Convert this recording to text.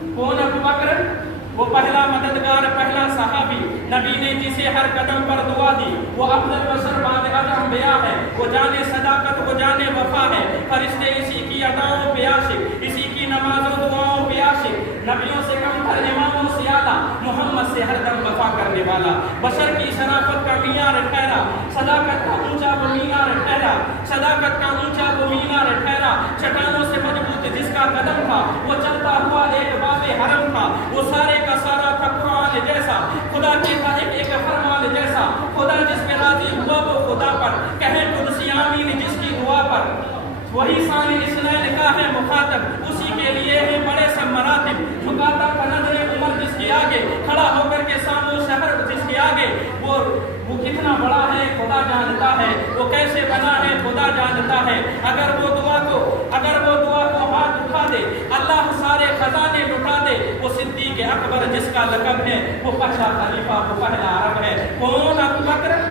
کون ابو بکر؟ وہ پہلا مددگار، پہلا صحابی، نبی نے جسے ہر قدم پر دعا دی، وہ افضل بشر بعد انبیاء ہے، وہ جانے صداقت، وہ جانے وفا ہے، فرشتے اسی کی عطاؤں پہ عاشق، اسی کی نمازوں دعاؤں پہ عاشق، نبیوں سے کم تر اماموں سے اعلیٰ، محمد سے ہر دم وفا کرنے والا، بشر کی شرافت کا معیار ٹھہرا، صداقت کا اونچا وہ مینار ٹھہرا، صداقت کا اونچا وہ مینار ٹھہرا، چٹانوں سے مضبوط جس کا قدم تھا، وہ چلتا ہوا ایک باب حرم تھا، وہ سارے کا سارا تھا قرآن جیسا، خدا کے تھا ایک ایک فرمان جیسا، خدا جس پہ راضی ہوا وہ خدا پر، کہے قدسی آمین جس کی دعا پر، وہی ثانی اسنین کا ہے مخاطب، اسی کے لیے ہے بڑے سے مراتب، جھکاتا کا نظر عمر جس کے آگے، کھڑا ہو کر کے سامو شہر جس کے آگے، وہ کتنا بڑا ہے خدا جانتا ہے، وہ کیسے بنا ہے خدا جانتا ہے، اگر وہ دعا کو ہاتھ اٹھا دے، اللہ سارے خزانے لٹا دے، وہ صدیق اکبر جس کا لقب ہے، وہ پہلا خلیفہ، وہ پہلا